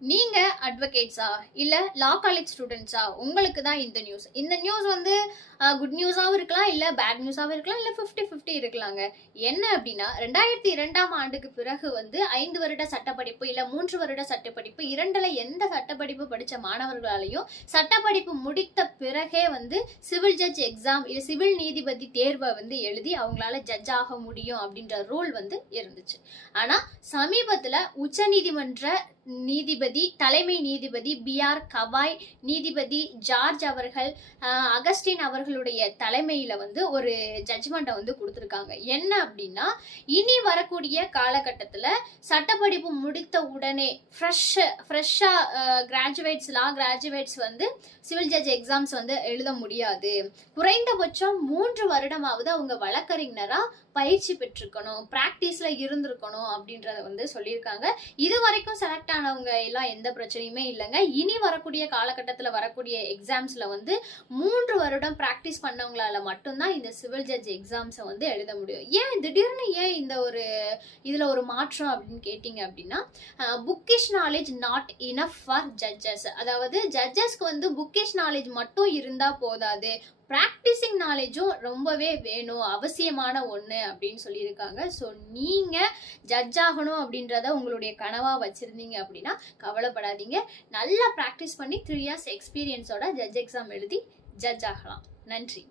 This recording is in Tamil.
நீங்கள் அட்வொகேட்ஸா இல்லை லா காலேஜ் ஸ்டூடெண்ட்ஸா உங்களுக்கு தான் இந்த நியூஸ் இந்த நியூஸ் வந்து குட் நியூஸாகவும் இருக்கலாம் இல்லை பேட் நியூஸாகவும் இருக்கலாம் இல்லை ஃபிஃப்டி ஃபிஃப்டி இருக்கலாங்க. என்ன அப்படின்னா ரெண்டாயிரத்தி இரண்டாம் ஆண்டுக்கு பிறகு வந்து ஐந்து வருட சட்டப்படிப்பு இல்லை மூன்று வருட சட்டப்படிப்பு இரண்டில் எந்த சட்டப்படிப்பு படித்த மாணவர்களாலையும் சட்டப்படிப்பு முடித்த பிறகே வந்து சிவில் ஜட்ஜ் எக்ஸாம் இல்லை சிவில் நீதிபதி தேர்வை வந்து எழுதி அவங்களால ஜட்ஜ் ஆக முடியும் அப்படின்ற ரூல் வந்து இருந்துச்சு. ஆனால் சமீபத்தில் உச்சநீதிமன்ற நீதிபதி தலைமை நீதிபதி பி ஆர் கவாய் நீதிபதி ஜார்ஜ் அவர்கள் அகஸ்டின் அவர்களுடைய தலைமையில் வந்து ஒரு ஜட்ஜ்மெண்ட்டை வந்து கொடுத்துருக்காங்க. என்ன அப்படின்னா இனி வரக்கூடிய காலகட்டத்தில் சட்டப்படிப்பு முடித்த உடனே ஃப்ரெஷ் ஃப்ரெஷ்ஷாக கிராஜுவேட்ஸ் லா கிராஜுவேட்ஸ் வந்து சிவில் ஜட்ஜ் எக்ஸாம்ஸ் வந்து எழுத முடியாது. குறைந்தபட்சம் மூன்று வருடமாவது அவங்க வழக்கறிஞராக பயிற்சி பெற்றிருக்கணும் ப்ராக்டிஸில் இருந்திருக்கணும் அப்படின்றத வந்து சொல்லியிருக்காங்க. இது வரைக்கும் செலக்ட் ஆனவங்க எல்லாம் எந்த பிரச்சனையுமே இல்லைங்க. இனி வரக்கூடிய காலகட்டத்தில் வரக்கூடிய எக்ஸாம்ஸில் வந்து மூன்று வருடம் ப்ராக்டிஸ் பண்ணவங்களால மட்டும்தான் இந்த சிவில் ஜட்ஜ் எக்ஸாம்ஸை வந்து எழுத முடியும். ஏன் திடீர்னு ஏன் இந்த ஒரு இதில் ஒரு மாற்றம் அப்படின்னு கேட்டிங்க அப்படின்னா bookish knowledge not enough for judges அதாவது ஜட்ஜஸ்க்கு வந்து புக்கிஷ் நாலேஜ் மட்டும் இருந்தால் போதாது. ப்ராக்டிஸிங் நாலேஜும் ரொம்பவே வேணும் அவசியமான ஒன்று அப்படின்னு சொல்லியிருக்காங்க. ஸோ நீங்கள் ஜட்ஜ் ஆகணும் அப்படின்றத உங்களுடைய கனவாக வச்சுருந்தீங்க அப்படின்னா கவலைப்படாதீங்க. நல்லா ப்ராக்டிஸ் பண்ணி த்ரீ இயர்ஸ் எக்ஸ்பீரியன்ஸோட ஜட்ஜ் எக்ஸாம் எழுதி ஜட்ஜ் ஆகலாம். நன்றி.